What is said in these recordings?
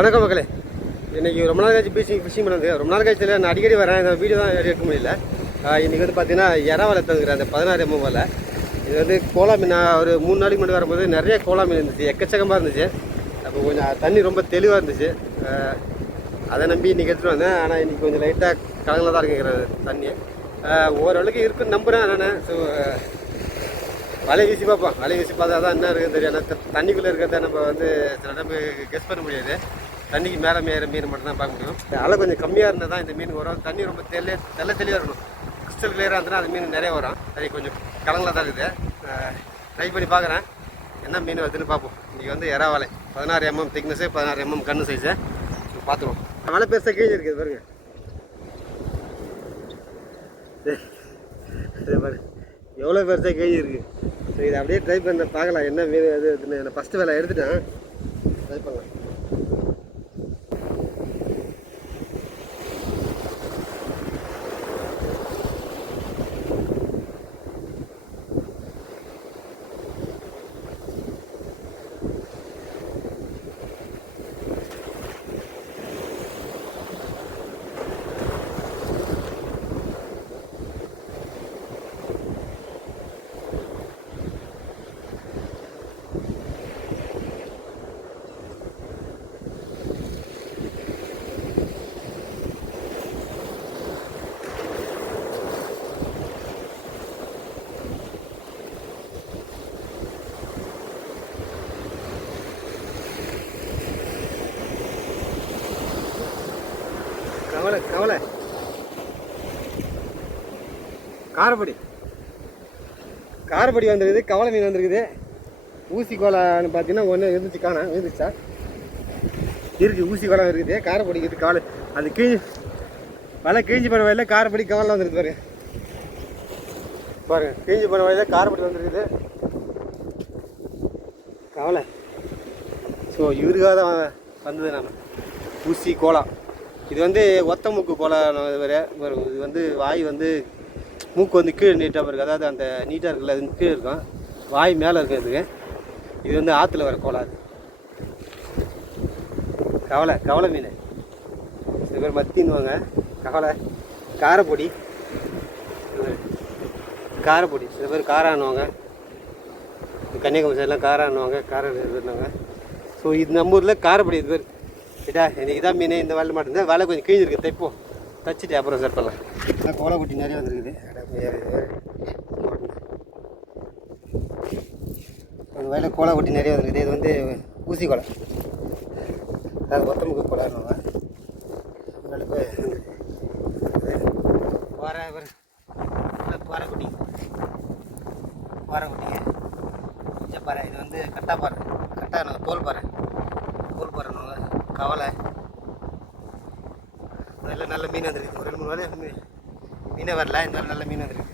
வணக்கம் மக்களே. இன்றைக்கி ரொம்ப நாள் கழிச்சு ஃபிஷிங் பண்ணது. ரொம்ப நாள் கழிச்சு நான் அடிக்கடி வரேன், இந்த வீடியோ தான் எடுக்க முடியல. இன்றைக்கி வந்து பார்த்தீங்கன்னா இறா வலை தங்குறேன், அந்த 16 mm வலை. இது வந்து கோலா மீன். ஒரு 3 நாளைக்கு முன்னாடி வரும்போது நிறைய கோலா மீன் இருந்துச்சு, எக்கச்சக்கமாக இருந்துச்சு. அப்போ கொஞ்சம் தண்ணி ரொம்ப தெளிவாக இருந்துச்சு, அதை நம்பி இன்றைக்கி எடுத்துகிட்டு வந்தேன். ஆனால் இன்றைக்கி கொஞ்சம் லைட்டாக கலங்கில் தான் இருக்குங்கிற தண்ணி. ஓரளவுக்கு இருக்குன்னு நம்புகிறேன் நான். ஸோ வலை வீசி பார்ப்போம். வலை வீசி பார்த்தா தான் என்ன இருக்குன்னு தெரியும். ஏன்னா தண்ணிக்குள்ளே இருக்கிறத நம்ம வந்து சில டைம் கெஸ் பண்ண முடியாது. தண்ணிக்கு மேலே மேற மீன் மட்டும் தான் பார்க்க முடியும். அலை கொஞ்சம் கம்மியாக இருந்தால் தான் இந்த மீன் வரும். தண்ணி ரொம்ப தெளிவாக இருக்கணும். கிறிஸ்டல் கிளியராக இருந்ததுன்னா அது மீன் நிறைய வரும். அது கொஞ்சம் கலங்களாக தான் இருக்குது. ட்ரை பண்ணி பார்க்குறேன், என்ன மீன் வருதுன்னு பார்ப்போம். இன்றைக்கி வந்து இறா வலை 16 mm திக்னஸு, 16 mm கண்ணு சைஸு. பார்த்துருவோம். வலை பெருசாக கீழே இருக்குது பாருங்க. பாருங்க எவ்வளோ பெருசாக கேஜி இருக்குது. ஸோ இதை அப்படியே ட்ரை பண்ண பார்க்கலாம் என்ன மீன் அது. நான் ஃபஸ்ட்டு வேலை எடுத்துட்டேன், ட்ரை பண்ணலாம். கவலை காரப்படி வந்துருக்குது. கவலை மீன் வந்துருக்குது. ஊசி கோலான்னு பார்த்தீங்கன்னா ஒன்று இருந்துச்சு, காணா இருந்துச்சா இருக்குது. ஊசி கோலம் இருக்குது, காரப்படி இருக்குது. கவலை அது வலை கிழிஞ்சு போன வயலில் காரப்படி கவலை வந்துருக்கு பாருங்க. கிழிஞ்சு போன வயலில் காரப்படி வந்துருக்குது, கவலை. ஸோ இவருக்காக தான் வந்தது நம்ம ஊசி கோலா. இது வந்து ஒத்த மூக்கு கோலா வேறு. இது வந்து வாய் வந்து மூக்கு வந்து கீழே நீட்டாக இருக்குது. அதாவது அந்த நீட்டாக இருக்குல்ல, அது கீழே இருக்கும், வாய் மேலே இருக்கும். இது வந்து ஆற்றுல வர கோலா. அது கவலை மீன். சில பேர் மத்தின்னுவாங்க. கவலை காரப்பொடி, சில பேர் காரான்னுவாங்க. கன்னியாகுமரி சைடெலாம் காரான்னுவாங்க, காரன்னுவாங்க. ஸோ இது நம்ம ஊரில் காரப்பொடி. இது பேர் இதா. எனக்கு இதான் மீன். இந்த வலை மட்டும்தான். வலை கொஞ்சம் கிழிஞ்சிருக்கு, தைப்போம், தச்சுட்டு அப்புறம் செட் பண்ணலாம். கோலா குட்டி நிறைய வந்துருக்குது. அந்த வயலில் கோலா குட்டி நிறைய வந்துருக்குது. இது வந்து ஊசி கோலை, அது ஒத்தமுக்கு கோலான்னுவாங்க. பாறைக்குட்டிங்க பாறை. இது வந்து கட்டா தோல் பாறைன்னுவாங்க. கவலை நல்ல மீன் வந்துருக்கு. ஒரு 2-3 வேலை மீனே வரல, இந்த நல்ல மீன் வந்துருக்கு.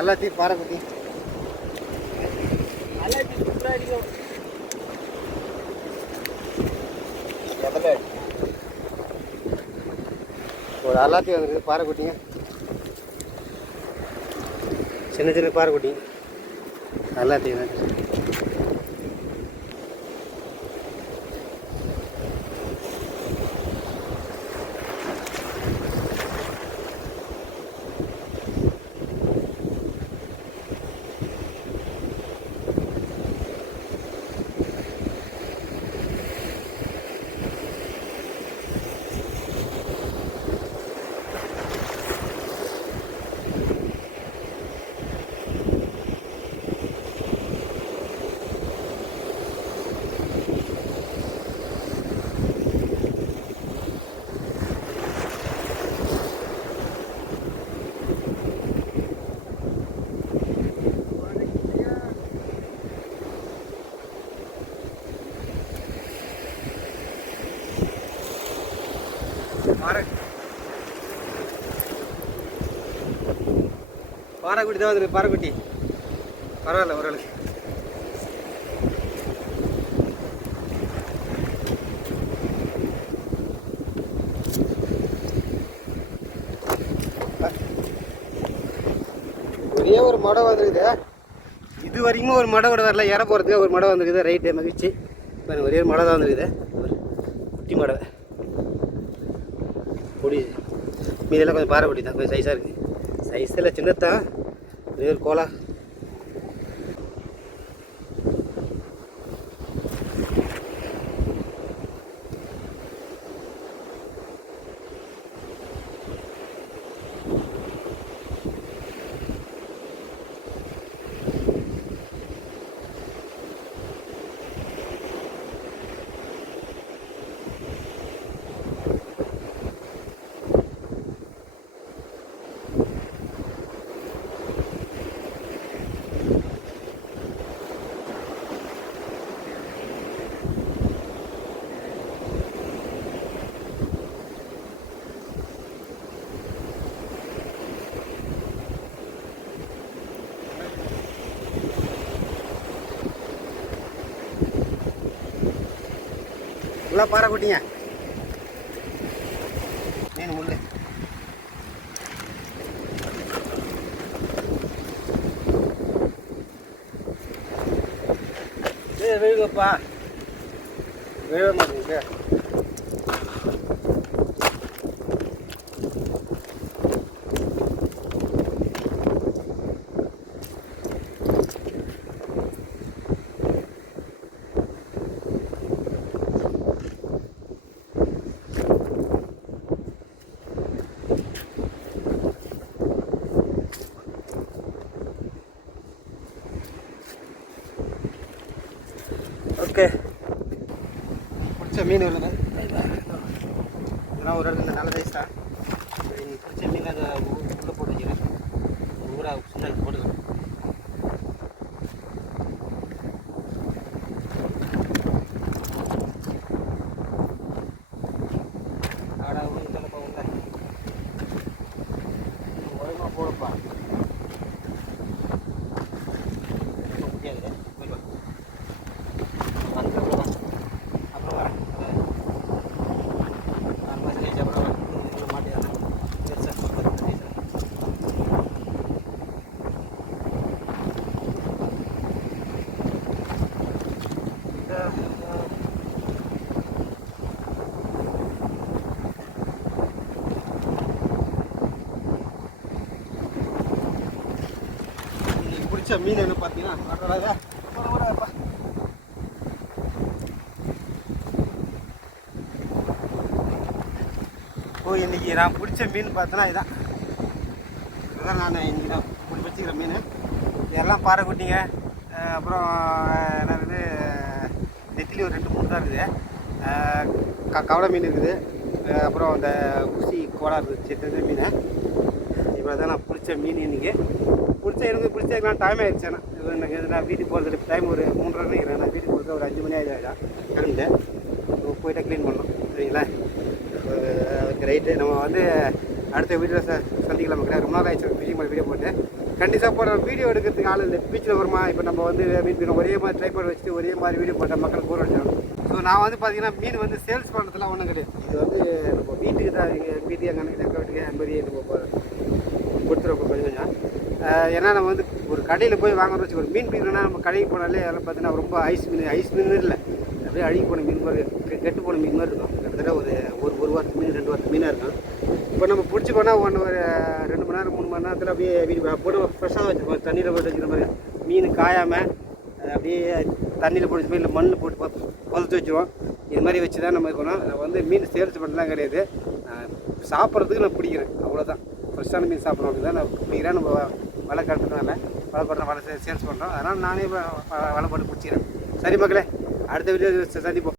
எல்லாத்தையும் பாறை குட்டி ஒரு எல்லாத்தையும் வந்துருக்கு பாறை குட்டிங்க, சின்ன சின்ன பாறை குட்டிங்க எல்லாத்தையும். பாறைக்குட்டி தான் வந்துருக்கு, பாறைக்குட்டி பரவாயில்ல ஓரளவுக்கு. ஒரே ஒரு மடம் வந்துருக்குது, இது வரைக்கும் ஒரு மடம் கூட வரல. இற போகிறதுக்கு ஒரு மடம் வந்துருக்குது. ரைட்டு மகிழ்ச்சி. இப்போ ஒரே ஒரு மடம் தான் வந்துருக்குது, குட்டி மடம். பொடி மீதெல்லாம் கொஞ்சம் பாறை பொடி தான், கொஞ்சம் சைஸாக இருக்குது. சைஸில் சின்னத்தான், ஒரே ஒரு கோலா. ஃபுல்லாக பாறை குட்டிங்க, மீன் முள்ளு. விழுங்கப்பா, விழ மாட்டேங்குது. ஓகே, பிடிச்ச மீன் வருது. இதெல்லாம் ஒரு இடத்துல நல்ல சைஸ் தான். பிடிச்ச மீன் அதை உள்ளே போட்டு வச்சுக்கிறேன். ஊரா சின்ன போட்டுக்கிறேன். ஆடா ஊர் இல்லைப்பா, உள்ள ஒழுங்காக போடுப்பா. முடியாது, போய்ப்பா. அப்புறம் வரேன். பிடிச்ச மீன் என்ன பார்த்தீங்கன்னா, ஓ இன்னைக்கு நான் பிடிச்ச மீன் பார்த்தேன்னா இதான். இதுதான் நான் இன்னைக்கு தான் பிடிச்சிக்கிற மீன். இதெல்லாம் பாறை குட்டிங்க. அப்புறம் என்ன இருக்குது, நெத்திலி ஒரு 2-3 தான் இருக்குது. கவலை மீன் இருக்குது. அப்புறம் அந்த ஊசி கோலா இருக்குது, சின்ன மீன். இவ்வளோ தான் நான் பிடிச்ச மீன் இன்றைக்கி. எனக்கு பிடிச்சதுலாம் டைம் ஆகிடுச்சு. எனக்கு நான் வீட்டுக்கு போகிறதுக்கு டைம் ஒரு 3:30 நினைக்கிறேன். நான் வீட்டுக்கு போகிறது ஒரு 5 மணி ஆகிடும் கிளம்பிட்டு போய்ட்டு க்ளீன் பண்ணணும். சரிங்களா? அதுக்கு ரைட்டு நம்ம வந்து அடுத்த வீடியோவில் சந்திக்கலாம் மக்களே. ரொம்ப நாள் ஆயிடுச்சு ஃபிஷிங் பண்ண வீடியோ போட்டு. கண்டிப்பாக போகிற வீடியோ எடுக்கிறதுக்கு ஆள் இல்லை. பீச்சில் வருமா இப்போ நம்ம வந்து மீன் மீன் ஒரே மாதிரி ட்ரைபாட் வச்சுட்டு ஒரே மாதிரி வீடியோ போட்ட மக்கள் போர் அடிச்சிடும். ஸோ நான் வந்து பார்த்தீங்கன்னா மீன் வந்து சேல்ஸ் பண்ணுறதுலாம் ஒன்றும் கிடையாது. இது வந்து நம்ம வீட்டுக்கு தான் எங்கள் வீட்டுக்கு எங்கள் அண்ணன் எங்கள் வீட்டுக்கு அந்த மாதிரி நம்ம கொடுத்துருவோம் கொஞ்சம் கொஞ்சம். ஏன்னா நம்ம வந்து ஒரு கடையில் போய் வாங்குறோம் வச்சு ஒரு மீன் பிடிக்கணும்னா நம்ம கடைக்கு போனாலே அதில் பார்த்தீங்கன்னா ரொம்ப ஐஸ் மீன் இல்லை, அப்படியே அழுகி போன மீன் மாதிரி கெட்டு போன மீன் மாதிரி இருக்கும். கிட்டத்தட்ட ஒரு வாரத்து மீன் 2 வாரத்து மீனாக இருக்கும். இப்போ நம்ம பிடிச்சி போனால் ஒரு 2 மணி நேரம் 3 மணி நேரத்தில் அப்படியே வீடு போட்டு ஃப்ரெஷ்ஷாக வச்சுருப்போம். தண்ணியில் போட்டு வச்சுக்கிற மாதிரி மீன் காயாமல் அப்படியே தண்ணியில் போட்டு இல்லை மண்ணில் போட்டு புதைச்சி வச்சுருவோம். இது மாதிரி வச்சு தான் நம்ம இருக்கணும். நான் வந்து மீன் சேல்ஸ் பண்ணலாம் கிடையாது, சாப்பிட்றதுக்கு நான் பிடிக்கிறேன், அவ்வளோதான். ஃப்ரெஷ்ஷான மீன் சாப்பிட்றோம் அப்படி தான் நான் பிடிக்கிறேன். நம்ம வலை கட்டுறதுனால வலை சேல்ஸ் பண்ணுறோம், அதனால் நானே வலை போட்டு பிடிச்சிக்கிறேன். சரி மக்களே, அடுத்த வீடியோ சந்திப்போம்.